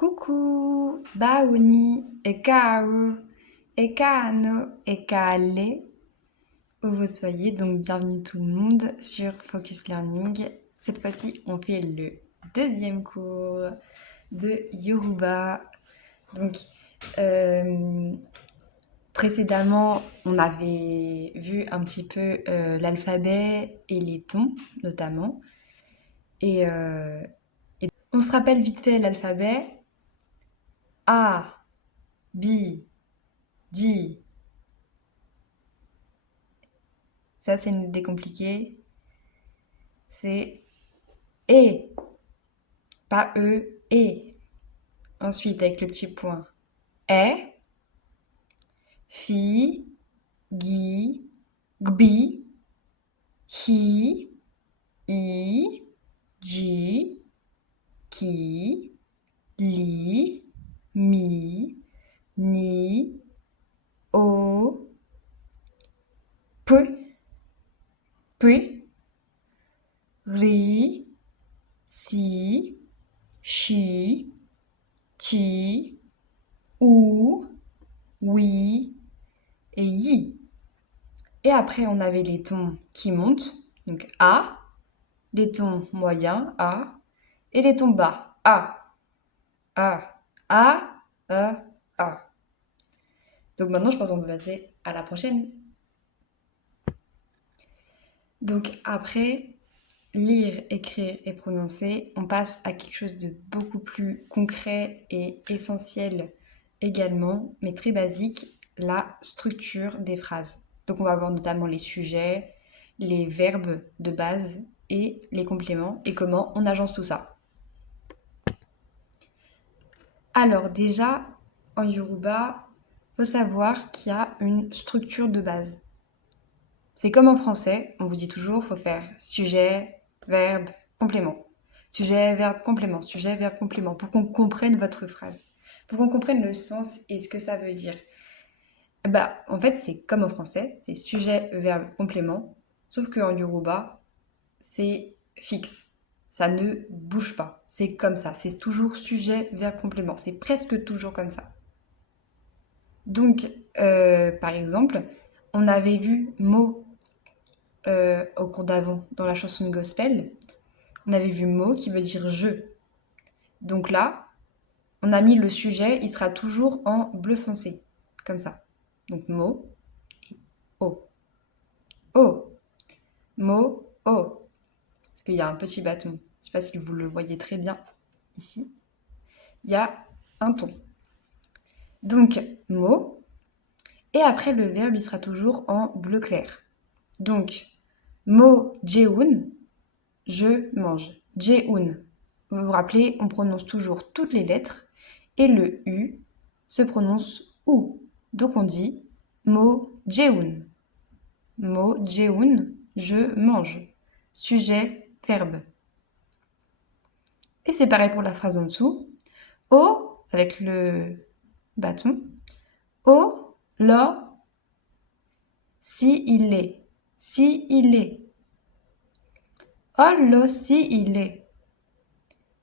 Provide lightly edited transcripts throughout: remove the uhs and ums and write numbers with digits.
Coucou, baouni, ekao, ekaano, ekale, où vous soyez, donc bienvenue tout le monde sur Focus Learning. Cette fois-ci, on fait le deuxième cours de Yoruba. Donc, euh, précédemment, on avait vu un petit peu l'alphabet et les tons, notamment. Et on se rappelle vite fait l'alphabet. A, B, D. Ça, c'est une idée compliquée. C'est E, pas E, E. Ensuite, avec le petit point. E, Fi, Gi, Gbi, Hi, I, Ji, Ki, Li, Mi, Ni, O, P, P, Ri, Si, Chi, Ti, Ou, Oui et Yi. Et après, on avait les tons qui montent, donc A, les tons moyens, A, et les tons bas, A, A, A, A, A. Donc maintenant, je pense qu'on peut passer à la prochaine. Donc après, lire, écrire et prononcer, on passe à quelque chose de beaucoup plus concret et essentiel également, mais très basique, la structure des phrases. Donc on va voir notamment les sujets, les verbes de base et les compléments et comment on agence tout ça. Alors déjà, en Yoruba, faut savoir qu'il y a une structure de base. C'est comme en français, on vous dit toujours, faut faire sujet, verbe, complément. Sujet, verbe, complément. Sujet, verbe, complément. Pour qu'on comprenne votre phrase. Pour qu'on comprenne le sens et ce que ça veut dire. Bah, en fait, c'est comme en français, c'est sujet, verbe, complément. Sauf qu'en Yoruba, c'est fixe. Ça ne bouge pas. C'est comme ça. C'est toujours sujet, verbe, complément. C'est presque toujours comme ça. Donc, par exemple, on avait vu mot au cours d'avant dans la chanson de gospel. On avait vu mot qui veut dire je. Donc là, on a mis le sujet, il sera toujours en bleu foncé, comme ça. Donc mot et o. O. Mot, o. Parce qu'il y a un petit bâton. Je ne sais pas si vous le voyez très bien ici. Il y a un ton. Donc mot. Et après, le verbe, il sera toujours en bleu clair. Donc, mot jeun, je mange. Jeun. Vous vous rappelez, on prononce toujours toutes les lettres et le U se prononce OU. Donc on dit mo jeun. Mo jeun, je mange. Sujet, verbe. Et c'est pareil pour la phrase en dessous. O, avec le bâton. O, lo, si il est. Si il est. O, lo, si il est.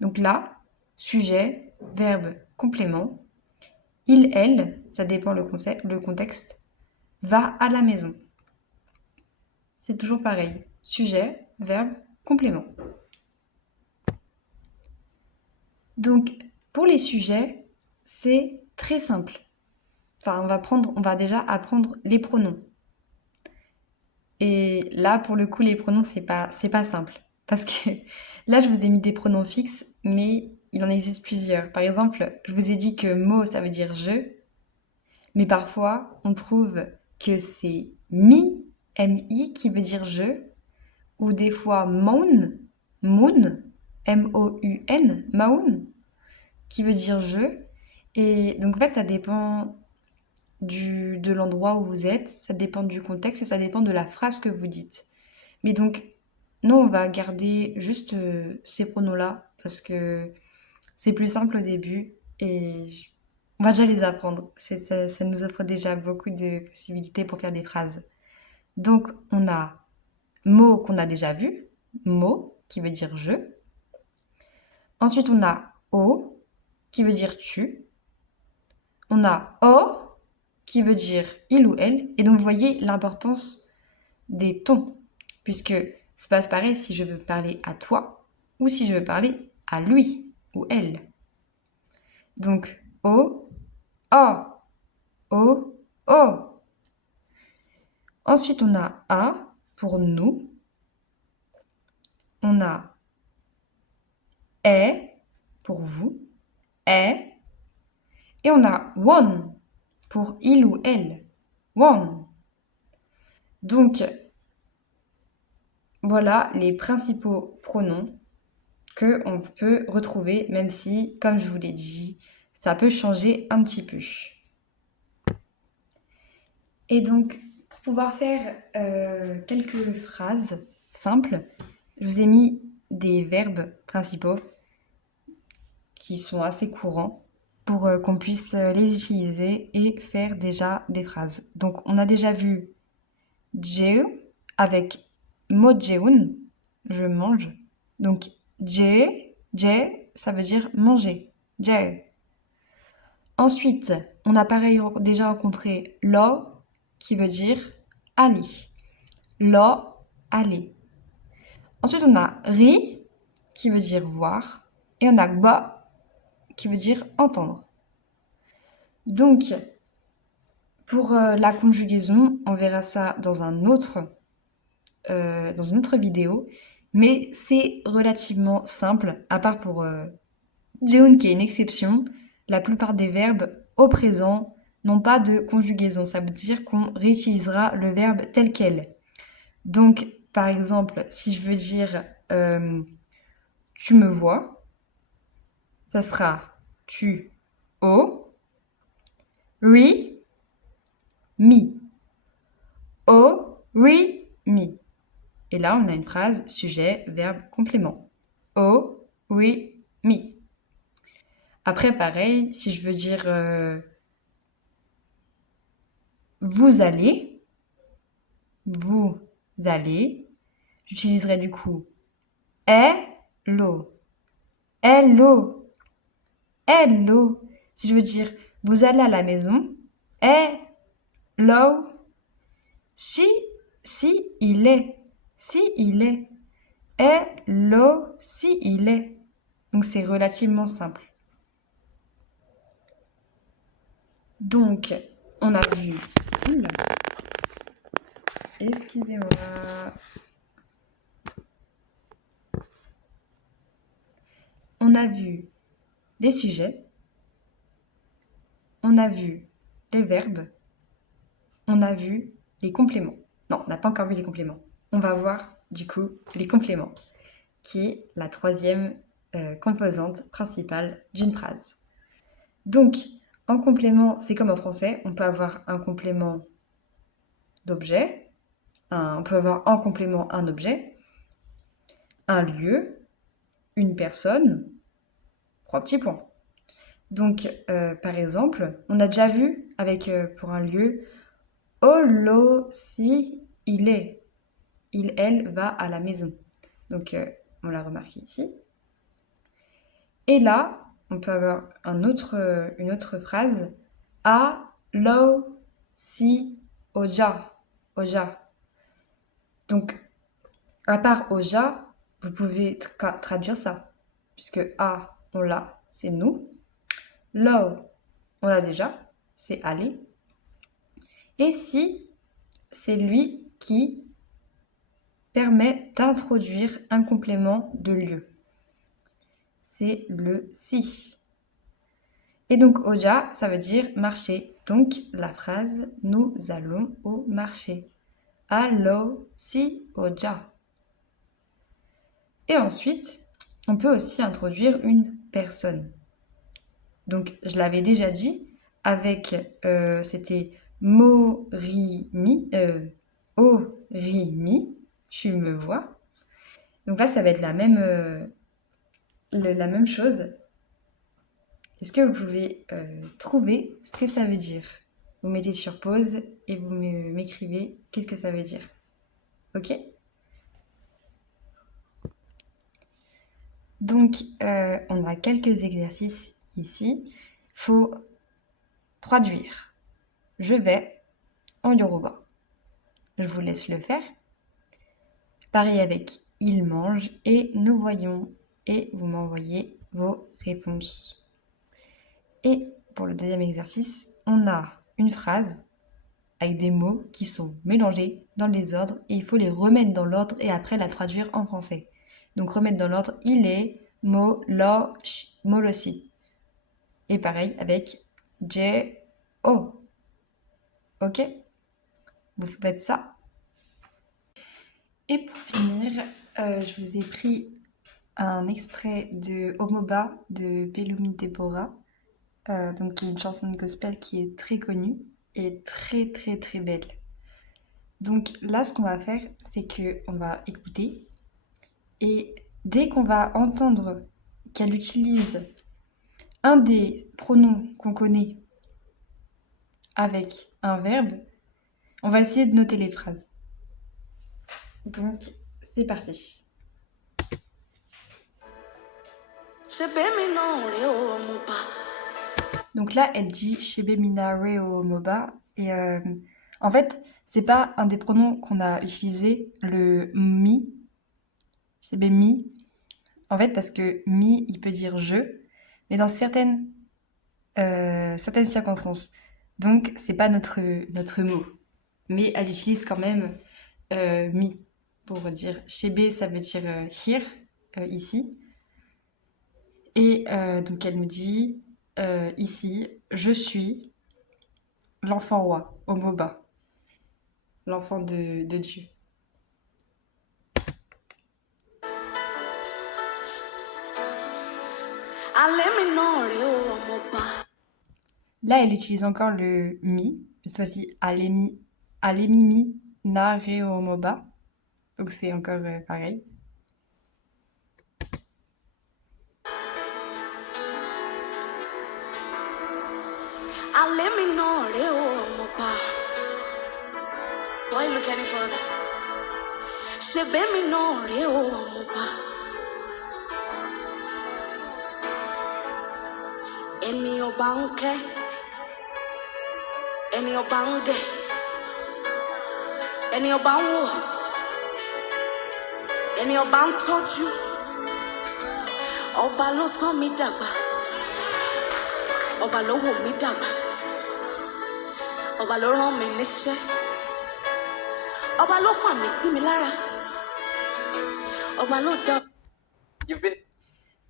Donc là, sujet, verbe, complément. Il, elle, ça dépend le contexte, va à la maison. C'est toujours pareil. Sujet, verbe, complément. Donc, pour les sujets, c'est très simple. Enfin, on va déjà apprendre les pronoms. Et là, pour le coup, les pronoms, c'est pas simple. Parce que là, je vous ai mis des pronoms fixes, mais il en existe plusieurs. Par exemple, je vous ai dit que mot, ça veut dire je, mais parfois, on trouve que c'est mi, M-I, qui veut dire je, ou des fois moon, moon, M-O-U-N, maun, qui veut dire je. Et donc en fait, ça dépend de l'endroit où vous êtes, ça dépend du contexte et ça dépend de la phrase que vous dites. Mais donc, nous, on va garder juste ces pronoms-là parce que c'est plus simple au début et on va déjà les apprendre. Ça nous offre déjà beaucoup de possibilités pour faire des phrases. Donc, on a mot qu'on a déjà vu, mot qui veut dire je. Ensuite, on a o qui veut dire tu. On a o qui veut dire il ou elle. Et donc, vous voyez l'importance des tons, puisque c'est pas pareil si je veux parler à toi ou si je veux parler à lui ou elle. Donc, o, o, o, o. Ensuite, on a a pour nous. On a est pour vous, est. Et on a one pour il ou elle. One. Donc, voilà les principaux pronoms que on peut retrouver, même si, comme je vous l'ai dit, ça peut changer un petit peu. Et donc, pour pouvoir faire quelques phrases simples, je vous ai mis des verbes principaux qui sont assez courants pour qu'on puisse les utiliser et faire déjà des phrases. Donc, on a déjà vu jeu avec mojeun, je mange. Donc, je, ça veut dire manger. Je. Ensuite, on a pareil déjà rencontré lo, qui veut dire aller. Lo, aller. Ensuite, on a ri, qui veut dire voir. Et on a gba, qui veut dire entendre. Donc, pour la conjugaison, on verra ça dans une autre vidéo. Mais c'est relativement simple, à part pour jeun qui est une exception. La plupart des verbes au présent n'ont pas de conjugaison. Ça veut dire qu'on réutilisera le verbe tel quel. Donc, par exemple, si je veux dire tu me vois, ça sera tu, o, ri, mi. O, ri, mi. Et là, on a une phrase sujet, verbe, complément. O, ri, mi. Après, pareil, si je veux dire vous allez, j'utiliserai du coup hello, hello, hello. Si je veux dire vous allez à la maison, hello. Si il est, hello, si il est. Donc c'est relativement simple. Donc on a vu. Excusez-moi. On a vu les sujets, on a vu les verbes, on a vu les compléments. Non, on n'a pas encore vu les compléments. On va voir du coup les compléments, qui est la troisième composante principale d'une phrase. Donc, en complément, c'est comme en français, on peut avoir un complément d'objet, on peut avoir en complément un objet, un lieu, une personne, 3 petits points. Donc, par exemple, on a déjà vu avec pour un lieu, Olo si il est. Il, elle va à la maison. Donc, on l'a remarqué ici. Et là, on peut avoir une autre phrase. A, lo, si, oja. Oja. Donc, à part oja, vous pouvez traduire ça. Puisque A, on l'a, c'est nous. Lo, on l'a déjà, c'est aller. Et si, c'est lui qui permet d'introduire un complément de lieu. C'est le si. Et donc oja, ça veut dire marcher. Donc la phrase nous allons au marché. Allo si oja. Et ensuite, on peut aussi introduire une personne. Donc je l'avais déjà dit avec c'était morimi, orimi, tu me vois. Donc là, ça va être la même chose. Est-ce que vous pouvez trouver ce que ça veut dire? Vous mettez sur pause et vous m'écrivez qu'est-ce que ça veut dire. Ok? Donc, on a quelques exercices ici, faut traduire. Je vais en Yoruba. Je vous laisse le faire. Pareil avec il mange et nous voyons. Et vous m'envoyez vos réponses. Et pour le deuxième exercice, on a une phrase avec des mots qui sont mélangés dans le désordre et il faut les remettre dans l'ordre et après la traduire en français. Donc remettre dans l'ordre, il est, mo, lo, molossi. Et pareil avec je, o. Ok? Vous faites ça. Et pour finir, je vous ai pris un extrait de Omoba de Pelumi Deborah, donc qui est une chanson de gospel qui est très connue et très très très belle. Donc là, ce qu'on va faire, c'est qu'on va écouter et dès qu'on va entendre qu'elle utilise un des pronoms qu'on connaît avec un verbe, on va essayer de noter les phrases. Donc, c'est parti. Donc là, elle dit Shebe Mina Reo Moba. Et en fait, c'est pas un des pronoms qu'on a utilisé, le mi. Shebe mi. En fait, parce que mi, il peut dire je, mais dans certaines circonstances. Donc, c'est pas notre mot. Mais elle utilise quand même mi pour dire Shebe, ça veut dire here, ici. Et donc, elle nous dit ici, je suis l'enfant roi, Omoba, l'enfant de Dieu. Là, elle utilise encore le mi, cette fois-ci alemimi na reo moba. Donc c'est encore pareil. Why look any further? Shebemi no reo moba. Eni obanke, eni obange, eni obanwo, eni obantoju. Ọba ló tọ́ mi dàgbà, ọba ló wò mí dàgbà, ọba ló rán mi níṣẹ́, ọba ló fà mí sí mi lára, ọba ló dá.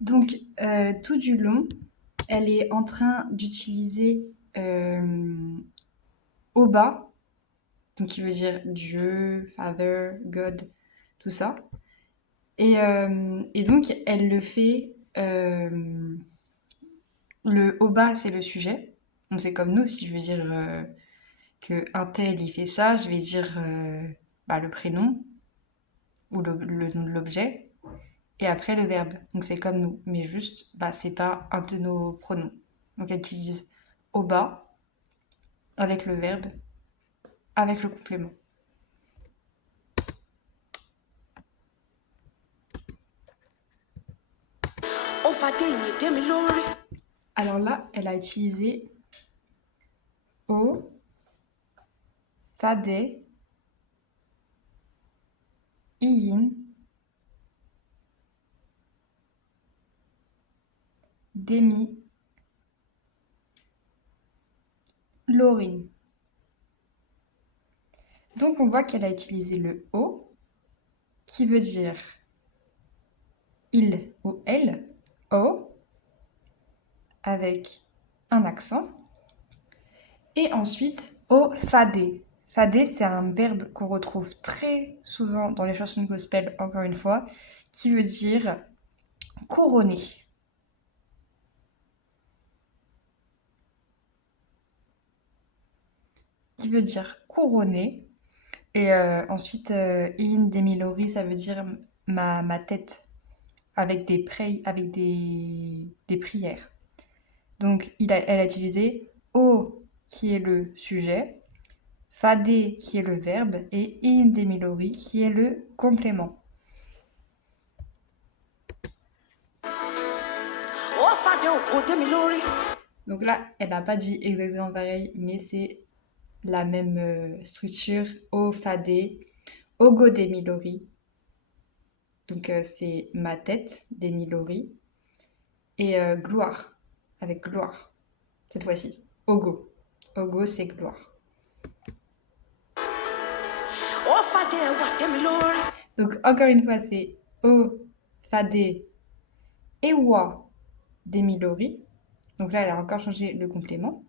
Donc, tout du long, elle est en train d'utiliser Oba, donc qui veut dire Dieu, Father, God, tout ça. Et donc, elle le fait. Le Oba, c'est le sujet. Donc, c'est comme nous, si je veux dire que un tel, il fait ça, je vais dire le prénom ou le nom de l'objet. Et après, le verbe. Donc, c'est comme nous. Mais juste, c'est pas un de nos pronoms. Donc, elle utilise Oba avec le verbe, avec le complément. Alors là, elle a utilisé O, Fade, Iyin, Demi, Lorin. Donc on voit qu'elle a utilisé le O, qui veut dire il ou elle, O, avec un accent. Et ensuite, O fade. Fade, c'est un verbe qu'on retrouve très souvent dans les chansons de gospel, encore une fois, qui veut dire couronner. Qui veut dire couronner. Et ensuite, in demilori, ça veut dire ma tête, avec des prières. Donc, elle a utilisé O qui est le sujet, Fade qui est le verbe et in demilori qui est le complément. Donc là, elle n'a pas dit exactement pareil, mais c'est la même structure. O, Fa, Dé, Ogo, Dé, Mi, Lori. Donc c'est ma tête, Dé, Mi, Lori. Et gloire, avec gloire, cette fois-ci. Ogo. Ogo, c'est gloire. Donc encore une fois, c'est O, Fa, Dé, et Wa, Dé, Mi, Lori. Donc là, elle a encore changé le complément.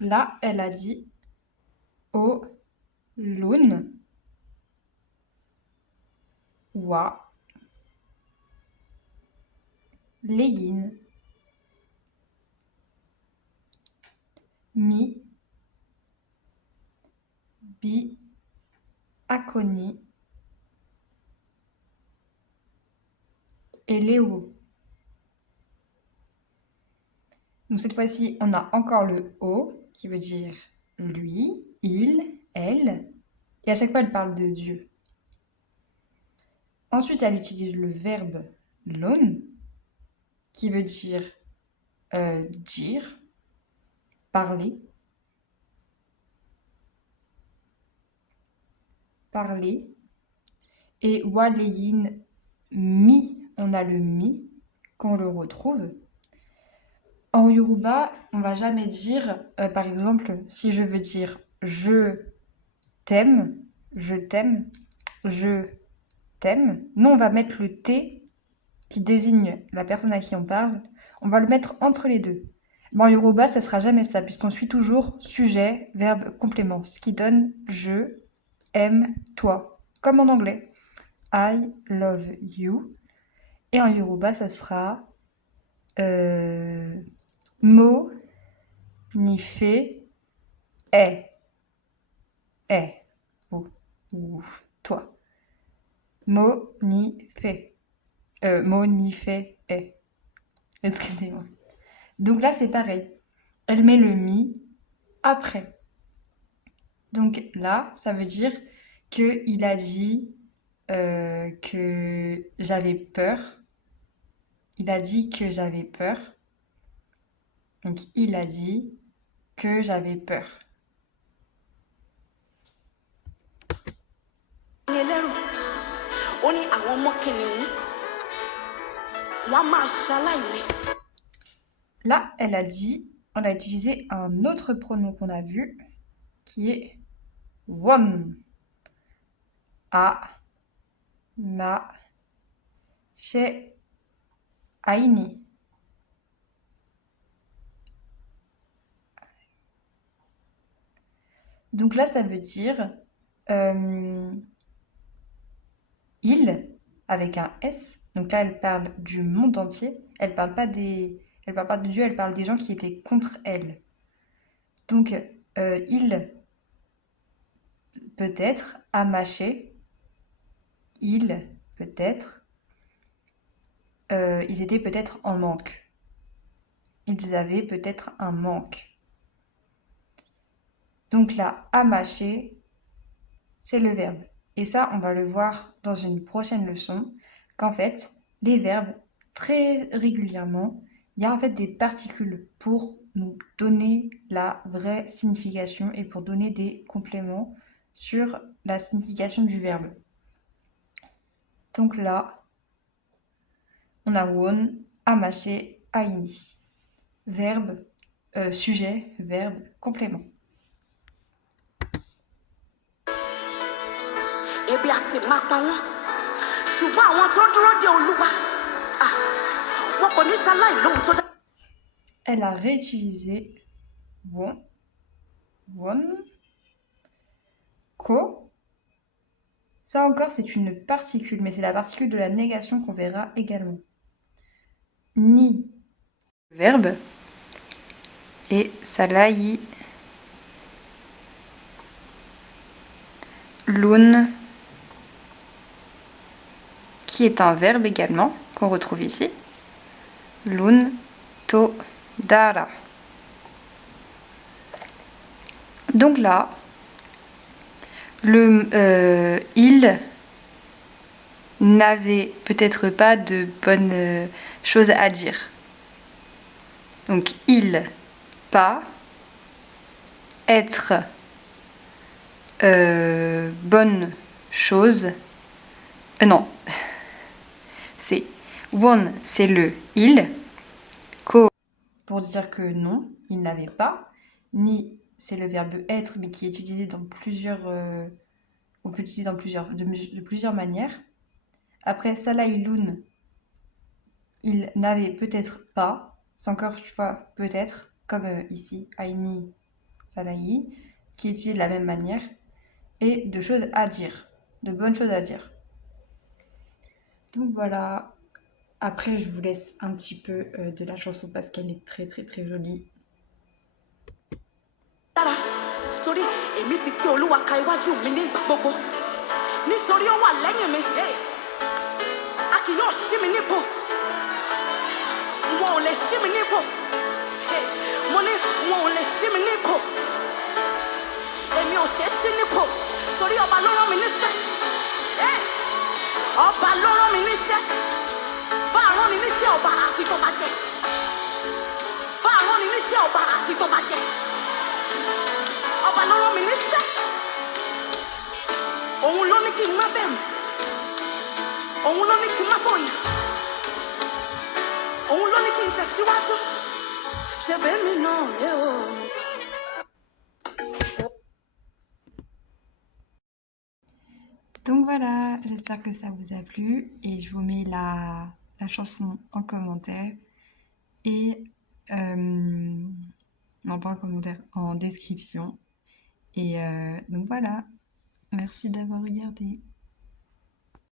Là, elle a dit O, Lun, Wa, Leyin, Mi, Bi, Akoni et Léo. Donc cette fois-ci, on a encore le O qui veut dire lui, il, elle. Et à chaque fois, elle parle de Dieu. Ensuite, elle utilise le verbe lon qui veut dire dire, parler. Parler. Et waleyin, mi, on a le mi qu'on le retrouve. En Yoruba, on va jamais dire, par exemple, si je veux dire je t'aime, je t'aime, je t'aime. Nous, on va mettre le T qui désigne la personne à qui on parle. On va le mettre entre les deux. Mais en Yoruba, ça sera jamais ça, puisqu'on suit toujours sujet, verbe, complément, ce qui donne je aime toi, comme en anglais. I love you. Et en Yoruba, ça sera mo, ni fait, est, vous, ou toi. Mo, ni fait. Mo, ni fait, est. Excusez-moi. Donc là, c'est pareil. Elle met le mi après. Donc là, ça veut dire qu'il a dit que j'avais peur. Il a dit que j'avais peur. Donc il a dit que j'avais peur. Là, elle a dit, on a utilisé un autre pronom qu'on a vu, qui est won. A, na, she, aini. Donc là, ça veut dire il avec un S. Donc là, elle parle du monde entier. Elle parle pas elle parle pas de Dieu, elle parle des gens qui étaient contre elle. Donc il peut-être a mâché. Il peut-être. Ils étaient peut-être en manque. Ils avaient peut-être un manque. Donc là, à mâcher, c'est le verbe. Et ça, on va le voir dans une prochaine leçon, qu'en fait, les verbes, très régulièrement, il y a en fait des particules pour nous donner la vraie signification et pour donner des compléments sur la signification du verbe. Donc là, on a won, amaché, aini. Verbe, sujet, verbe, complément. Elle a réutilisé won, ko. Ça encore, c'est une particule, mais c'est la particule de la négation qu'on verra également. Ni, verbe, et salai, lun, qui est un verbe également, qu'on retrouve ici. Lun, to, dara. Donc là, Il n'avait peut-être pas de bonnes choses à dire. Donc il, pas, être, bonne chose. Non, c'est one, c'est le il. Ko, pour dire que non, il n'avait pas. Ni, c'est le verbe être, mais qui est utilisé dans plusieurs. On peut l'utiliser de plusieurs manières. Après, salailun, il n'avait peut-être pas. C'est encore, tu vois, peut-être, comme ici, aini, salai, qui est utilisé de la même manière. Et de choses à dire, de bonnes choses à dire. Donc voilà. Après, je vous laisse un petit peu de la chanson parce qu'elle est très très très jolie. Torí èmi ti gbé Olúwa ka iwájú mi ní ìgbà gbogbo nítorí ó wà lẹ́yìn mi a kì yóò ṣí mi nípò wọn ò lè ṣí mi nípò mo ní wọn ò lè ṣí mi nípò èmi ò ṣe é ṣí nípò torí ọba ló rán mi níṣẹ́ ọba ló rán mi níṣẹ́ bá a rán ni níṣẹ́ ọba àfi tó bá jẹ́ bá a rán ni níṣẹ́ ọba àfi tó bá jẹ́. Ọba ló rán mi níṣẹ́ òun ló ní kí n má bẹ̀rù òun ló ní kí n má fòyà òun ló ní kí n tẹ̀síwájú ṣe bẹ́ẹ̀ mi náà rẹ o. Donc voilà, j'espère que ça vous a plu et je vous mets la chanson en commentaire et non pas en commentaire, en description. Et donc voilà, merci d'avoir regardé.